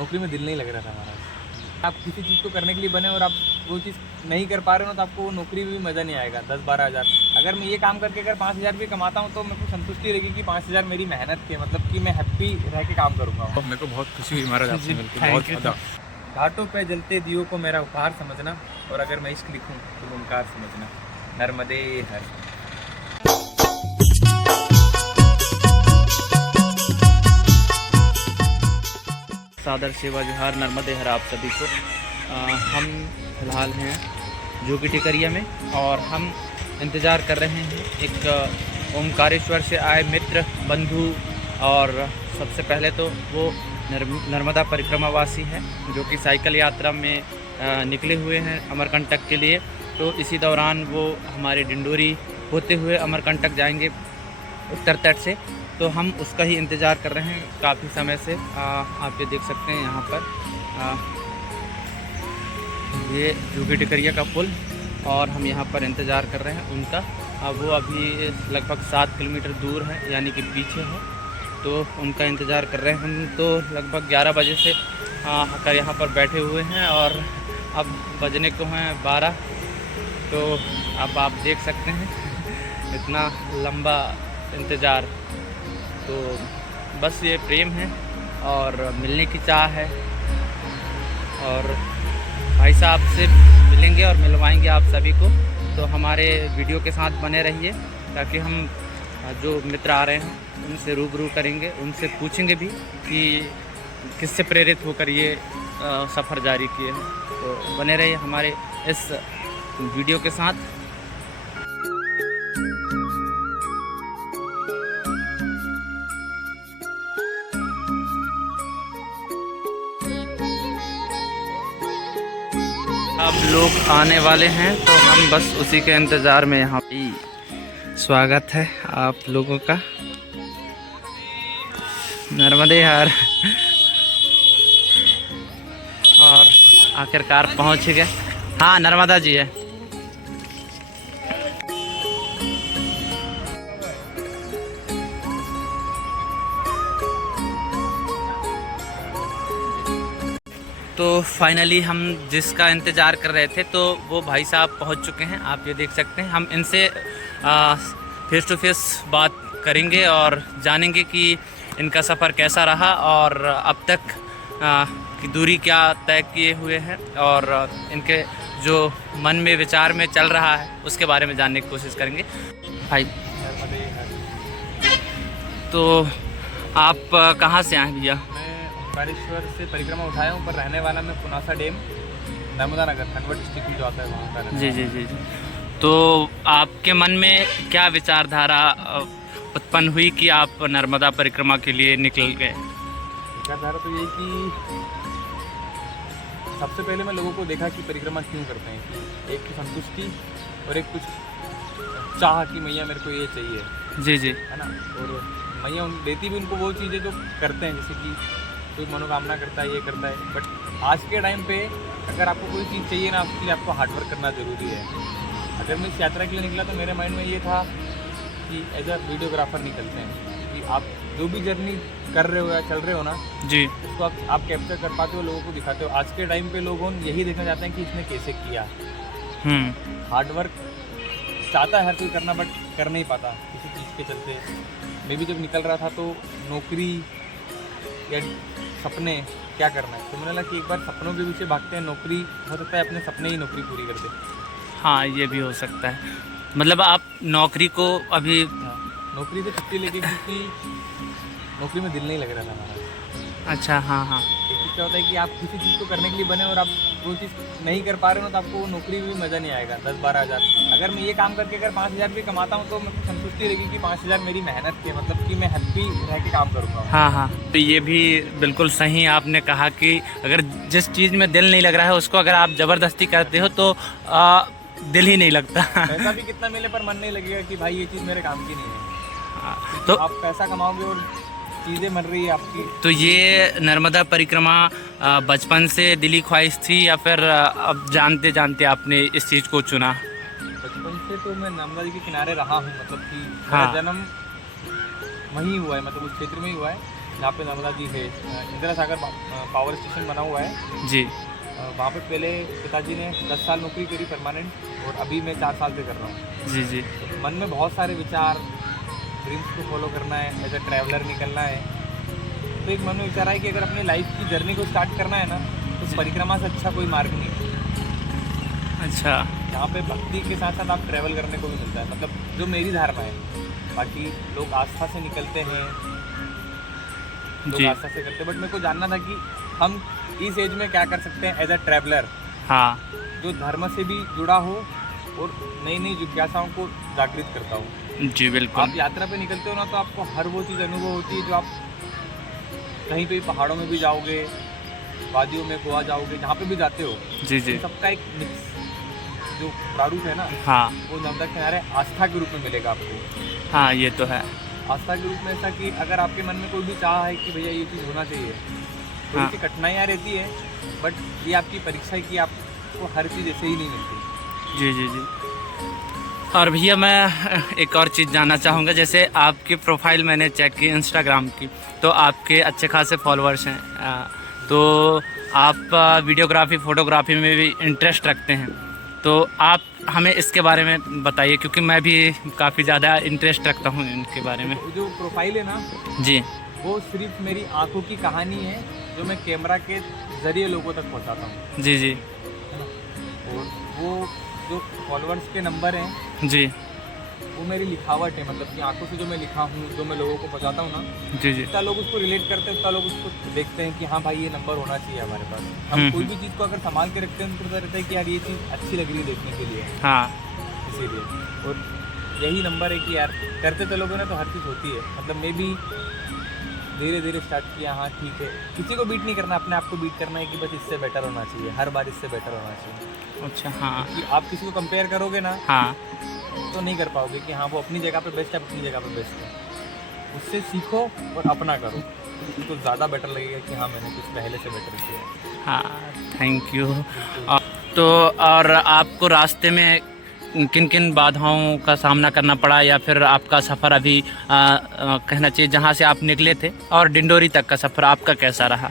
नौकरी में दिल नहीं लग रहा था हमारा। आप किसी चीज़ को करने के लिए बने और आप वो चीज़ नहीं कर पा रहे हो तो आपको वो नौकरी में भी मज़ा नहीं आएगा। 10-12 हज़ार अगर मैं ये काम करके अगर 5 हज़ार भी कमाता हूँ तो मेरे को संतुष्टि रहेगी कि 5 हज़ार मेरी मेहनत के मतलब कि मैं हैप्पी रह के काम करूँगा। तो मेरे को बहुत खुशी हुई महाराज आपसे मिलकर, बहुत ज़्यादा। घाटों पे जलते दियों को मेरा उपहार समझना और अगर मैं इश्क लिखूँ तो ओंकार समझना। नर्मदे हर। सादर सेवा जोहार, नर्मदे हर आप सभी को। हम फिलहाल हैं जोगी टिकरिया में और हम इंतज़ार कर रहे हैं एक ओमकारेश्वर से आए मित्र बंधु। और सबसे पहले तो वो नर्मदा परिक्रमा वासी हैं जो कि साइकिल यात्रा में निकले हुए हैं अमरकंटक के लिए। तो इसी दौरान वो हमारे डिंडोरी होते हुए अमरकंटक जाएंगे उत्तर तट से। तो हम उसका ही इंतज़ार कर रहे हैं काफ़ी समय से। आप ये देख सकते हैं यहाँ पर ये जोगी टिकरिया का पुल और हम यहाँ पर इंतज़ार कर रहे हैं उनका। वो अभी लगभग 7 किलोमीटर दूर है यानी कि पीछे है। तो उनका इंतज़ार कर रहे हैं हम। तो लगभग 11 बजे से आकर यहाँ पर बैठे हुए हैं और अब बजने को हैं 12। तो अब आप देख सकते हैं इतना लंबा इंतज़ार। तो बस ये प्रेम है और मिलने की चाह है। और भाई साहब से मिलेंगे और मिलवाएंगे आप सभी को। तो हमारे वीडियो के साथ बने रहिए ताकि हम जो मित्र आ रहे हैं उनसे रूबरू करेंगे, उनसे पूछेंगे भी कि किससे प्रेरित होकर ये सफ़र जारी किए हैं। तो बने रहिए हमारे इस वीडियो के साथ। अब लोग आने वाले हैं तो हम बस उसी के इंतज़ार में यहाँ पे। स्वागत है आप लोगों का नर्मदे हर। और आखिरकार पहुँच गए। हाँ नर्मदा जी है। तो फाइनली हम जिसका इंतज़ार कर रहे थे तो वो भाई साहब पहुंच चुके हैं। आप ये देख सकते हैं। हम इनसे फेस टू फेस बात करेंगे और जानेंगे कि इनका सफ़र कैसा रहा और अब तक की दूरी क्या तय किए हुए हैं और इनके जो मन में विचार में चल रहा है उसके बारे में जानने की कोशिश करेंगे। भाई तो आप कहाँ से आए भैया? ओंकारेश्वर से परिक्रमा उठाया हूँ पर रहने वाला मैं पुनासा डैम नर्मदा नगर खंडवा डिस्ट्रिक्ट में जो आता है वहाँ का। जी जी जी। तो आपके मन में क्या विचारधारा उत्पन्न हुई कि आप नर्मदा परिक्रमा के लिए निकल गए? विचारधारा तो यही कि सबसे पहले मैं लोगों को देखा कि परिक्रमा क्यों करते हैं कि एक की संतुष्टि और एक कुछ चाह कि मैया मेरे को ये चाहिए। जी जी है ना। और मैया देती भी उनको वो चीज़ें जो करते हैं जैसे कि कोई मनोकामना करता है ये करता है। बट आज के टाइम पे अगर आपको कोई चीज़ चाहिए ना उसके लिए आपको हार्डवर्क करना ज़रूरी है। अगर मैं इस यात्रा के लिए निकला तो मेरे माइंड में ये था कि एज अ वीडियोग्राफर निकलते हैं कि आप जो भी जर्नी कर रहे हो या चल रहे हो ना जी उसको आप कैप्चर कर पाते हो, लोगों को दिखाते हो। आज के टाइम पे लोग यही देखना चाहते हैं कि इसने कैसे किया। हार्डवर्क चाहता है हर कोई करना बट कर नहीं पाता किसी चीज़ के चलते। मैं भी जब निकल रहा था तो नौकरी या सपने क्या करना है तो मैंने लगा कि एक बार सपनों के पीछे भागते हैं। नौकरी हो सकता है अपने सपने ही नौकरी पूरी कर दे। हाँ ये भी हो सकता है। मतलब आप नौकरी को अभी नौकरी से छुट्टी लेके क्योंकि नौकरी में दिल नहीं लग रहा था हमारा। अच्छा हाँ हाँ। एक चीज़ क्या होता है कि आप किसी चीज़ को करने के लिए बने और आप वो चीज़ नहीं कर पा रहे हो तो आपको वो नौकरी में भी मज़ा नहीं आएगा। 10-12 हज़ार अगर मैं ये काम करके अगर 5 हज़ार भी कमाता हूँ तो मेरे को संतुष्टि रहेगी कि 5 हज़ार मेरी मेहनत के मतलब कि मैं हैप्पी रह के काम करूँगा। हाँ हाँ। तो ये भी बिल्कुल सही आपने कहा कि अगर जिस चीज़ में दिल नहीं लग रहा है उसको अगर आप ज़बरदस्ती करते हो तो दिल ही नहीं लगता। पैसा भी कितना मिले पर मन नहीं लगेगा कि भाई ये चीज़ मेरे काम की नहीं है। तो आप पैसा कमाओगे और चीज़ें मर रही है आपकी। तो ये नर्मदा परिक्रमा बचपन से दिली ख्वाहिश थी या फिर अब जानते जानते आपने इस चीज़ को चुना? बचपन से तो मैं नर्मदा जी के किनारे रहा हूँ मतलब कि हाँ। मेरा जन्म वहीं हुआ है मतलब उस क्षेत्र में ही हुआ है। जहाँ पे नर्मदा जी है, इंदिरा सागर पावर स्टेशन बना हुआ है जी वहाँ पे पहले पिताजी ने 10 साल नौकरी करी परमानेंट, और अभी मैं 4 साल से कर रहा हूँ। जी जी तो मन में बहुत सारे विचार, ड्रीम्स को फॉलो करना है, एज ए ट्रैवलर निकलना है। तो एक मन में विचार है कि अगर अपने लाइफ की जर्नी को स्टार्ट करना है ना, तो परिक्रमा से अच्छा कोई मार्ग नहीं है। अच्छा जहाँ पे भक्ति के साथ साथ आप ट्रैवल करने को भी मिलता है, मतलब जो मेरी धारणा है। बाकी लोग आस्था से निकलते हैं, लोग जी आस्था से करते हैं, बट मेरे को जानना था कि हम इस एज में क्या कर सकते हैं एज अ ट्रैवलर, हाँ जो धर्म से भी जुड़ा हो और नई नई जिज्ञासाओं को जागृत करता हो। जी बिल्कुल आप यात्रा पे निकलते हो ना, तो आपको हर वो चीज़ अनुभव होती है जो आप कहीं पे पहाड़ों में भी जाओगे, वादियों में, गोवा जाओगे, जहाँ पे भी जाते हो, जी जी इन सबका एक मिक्स जो प्रारूप है ना, हाँ वो नर्मदा किनारे आस्था के रूप में मिलेगा आपको। हाँ ये तो है। आस्था के रूप में ऐसा कि अगर आपके मन में कोई भी चाह है कि भैया ये चीज़ होना चाहिए, थोड़ी सी कठिनाइयाँ रहती है, बट ये आपकी परीक्षा है कि आपको हर चीज़ ऐसे ही नहीं मिलती। जी जी जी। और भैया मैं एक और चीज़ जानना चाहूँगा, जैसे आपकी प्रोफाइल मैंने चेक की इंस्टाग्राम की, तो आपके अच्छे खासे फॉलोअर्स हैं, तो आप वीडियोग्राफी फोटोग्राफी में भी इंटरेस्ट रखते हैं, तो आप हमें इसके बारे में बताइए, क्योंकि मैं भी काफ़ी ज़्यादा इंटरेस्ट रखता हूँ इनके बारे में। जो प्रोफाइल है ना, जी वो सिर्फ मेरी आंखों की कहानी है जो मैं कैमरा के ज़रिए लोगों तक पहुंचाता हूँ। जी जी है ना, और वो जो फॉलोअर्स के नंबर हैं जी वो मेरी लिखावट है, मतलब कि आंखों से जो मैं लिखा हूँ, जो मैं लोगों को बताता हूँ ना, जी जी जितना लोग उसको रिलेट करते हैं उतना लोग उसको देखते हैं कि हाँ भाई ये नंबर होना चाहिए हमारे पास। हम कोई भी चीज़ को अगर संभाल के रखते हैं तो पता रहता है कि यार ये चीज़ अच्छी लग रही है देखने के लिए, हाँ इसीलिए। और यही नंबर है कि यार करते चलोगे ना तो हर चीज़ होती है। मतलब मैं भी धीरे धीरे स्टार्ट किया, हाँ ठीक है, किसी को बीट नहीं करना, अपने आप को बीट करना है कि बस इससे बेटर होना चाहिए, हर बार इससे बेटर होना चाहिए। अच्छा हाँ कि आप किसी को कंपेयर करोगे ना हाँ तो नहीं कर पाओगे कि हाँ वो अपनी जगह पे बेस्ट है, अपनी जगह पे बेस्ट है। उससे सीखो और अपना करो, तो ज़्यादा बेटर लगेगा कि हाँ मैंने कुछ पहले से बेटर किया। हाँ थैंक यू। तो और आपको रास्ते में किन किन बाधाओं का सामना करना पड़ा, या फिर आपका सफ़र अभी कहना चाहिए जहाँ से आप निकले थे और डिंडोरी तक का सफ़र आपका कैसा रहा?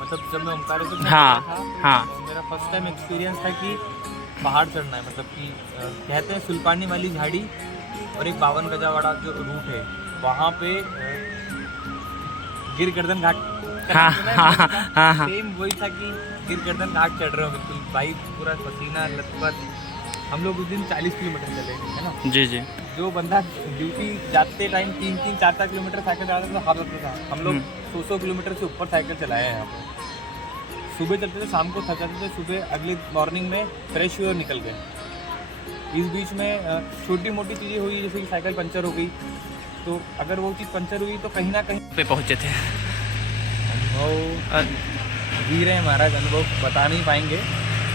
मतलब जब मैं ओमकारेश्वर में हाँ, गया था, तो हाँ। मेरा फर्स्ट टाइम एक्सपीरियंस था कि पहाड़ चढ़ना है। मतलब कि कहते हैं सुल्पानी वाली झाड़ी और एक 52 गजा वाला जो रूट है वहाँ पे गिर गर्दन घाट, हाँ हाँ हाँ हाँ सेम वही था कि गिर गर्दन घाट चढ़ रहे हो, बिल्कुल बाइक पूरा पसीना लथपथ। हम लोग उस दिन 40 किलोमीटर चले, है ना। जी जी जो बंदा ड्यूटी जाते टाइम 3-3, 4-4 किलोमीटर साइकिल चलाता था, हालत में था। हम लोग 100 किलोमीटर से ऊपर साइकिल चलाए हैं यहाँ पर। सुबह चलते थे, शाम को थक जाते थे, सुबह अगली मॉर्निंग में फ्रेश हुए और निकल गए। इस बीच में छोटी मोटी चीज़ें हुई, जैसे कि साइकिल पंचर हो गई, तो अगर वो चीज़ पंचर हुई तो कहीं ना कहीं पे पहुँचे थे। अनुभव जी रहे हैं महाराज, अनुभव बता नहीं पाएंगे,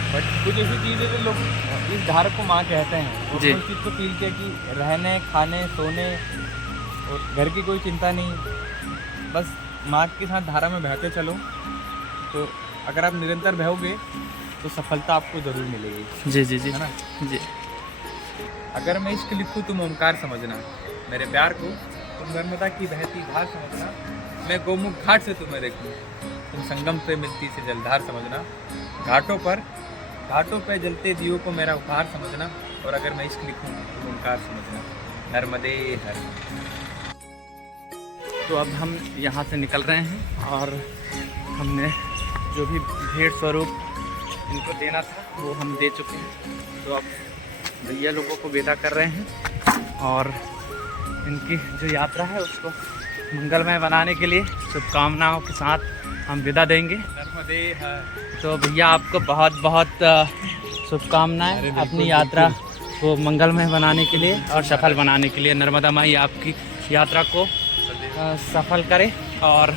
बट कुछ ऐसी चीज़ें जो लोग इस धार को माँ कहते हैं, और जी। उस चीज़ को फील किया कि रहने खाने सोने और घर की कोई चिंता नहीं, बस माँ के साथ धारा में बहते चलो। तो अगर आप निरंतर बहोगे तो सफलता आपको ज़रूर मिलेगी। जी जी जी है ना। जी अगर मैं इश्क लिखूँ तुम ओमकार समझना, मेरे प्यार को तुम नर्मदा की बहती धार समझना, मैं गोमुख घाट से तुम्हें देखूँ, तुम संगम पे मिलती से जलधार समझना, घाटों पे जलते दियों को मेरा उपहार समझना, और अगर मैं इश्क लिखूँ तुम ओमकार समझना, नर्मदे हर। तो अब हम यहाँ से निकल रहे हैं, और हमने जो भी भेंट स्वरूप इनको देना था वो हम दे चुके हैं। तो अब भैया लोगों को विदा कर रहे हैं, और इनकी जो यात्रा है उसको मंगलमय बनाने के लिए शुभकामनाओं के साथ हम विदा देंगे। नर्मदे हर। तो भैया आपको बहुत बहुत शुभकामनाएं अपनी यात्रा को मंगलमय बनाने के लिए और सफल बनाने के लिए। नर्मदा माई आपकी यात्रा को सफल करें, और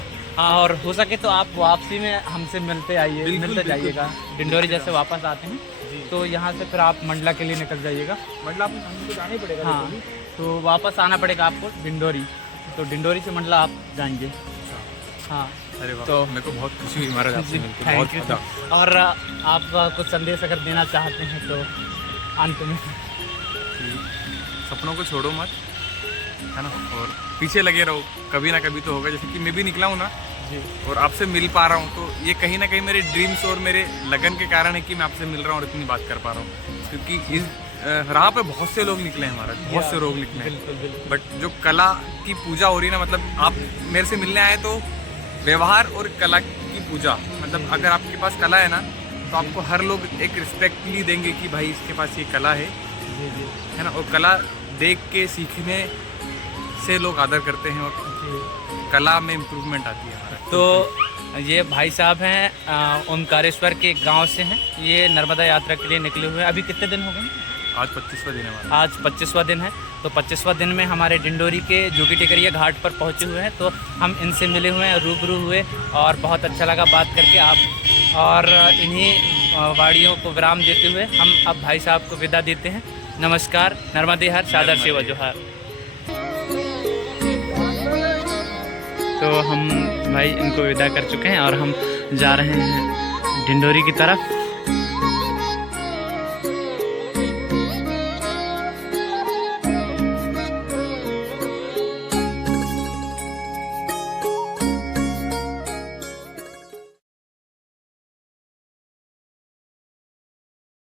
हो सके तो आप वापसी में हमसे मिलते आइए, मिलते जाइएगा। डिंडोरी जैसे वापस आते हैं तो यहाँ से फिर आप मंडला के लिए निकल जाइएगा। मंडला हमको जाना ही पड़ेगा। हाँ, तो वापस आना पड़ेगा आपको डिंडोरी, तो डिंडोरी से मंडला आप जाएंगे। हाँ अरे वाह, तो मेरे को बहुत खुशी हुई महाराज आपसे मिलकर, थैंक बहुत यू। ज़्यादा। और आप कुछ संदेश अगर देना चाहते हैं तो अंत में। सपनों को छोड़ो मत, है ना, और पीछे लगे रहो, कभी ना कभी तो होगा। जैसे कि मैं भी निकला हूँ ना जी और आपसे मिल पा रहा हूँ, तो ये कहीं ना कहीं मेरे ड्रीम्स और मेरे लगन के कारण है कि मैं आपसे मिल रहा हूँ और इतनी बात कर पा रहा हूँ। क्योंकि इस राह पे बहुत से लोग निकले हैं हमारे, बहुत से लोग निकले हैं, बिल्कुल बिल्कुल। बट जो कला की पूजा हो रही है ना, मतलब आप मेरे से मिलने आए तो व्यवहार और कला की पूजा, मतलब अगर आपके पास कला है ना तो आपको हर लोग एक रिस्पेक्टली देंगे कि भाई इसके पास ये कला है, जी जी है ना। और कला देख के सीखने से लोग आदर करते हैं और कला में इम्प्रूवमेंट आती है हमारा। तो ये भाई साहब हैं ओमकारेश्वर के गांव से हैं, ये नर्मदा यात्रा के लिए निकले हुए हैं। अभी कितने दिन हो गए? आज 25वां दिन है हमारा। आज 25वां दिन है। तो 25वां दिन में हमारे डिंडोरी के जोगी टेकरिया घाट पर पहुंचे हुए हैं, तो हम इनसे मिले हुए हैं, रूबरू हुए और बहुत अच्छा लगा बात करके। आप और इन्हीं वाड़ियों को विराम देते हुए हम अब भाई साहब को विदा देते हैं। नमस्कार, नर्मदे हर, सादर सेवा जोहार। तो हम भाई इनको विदा कर चुके हैं और हम जा रहे हैं डिंडोरी की तरफ।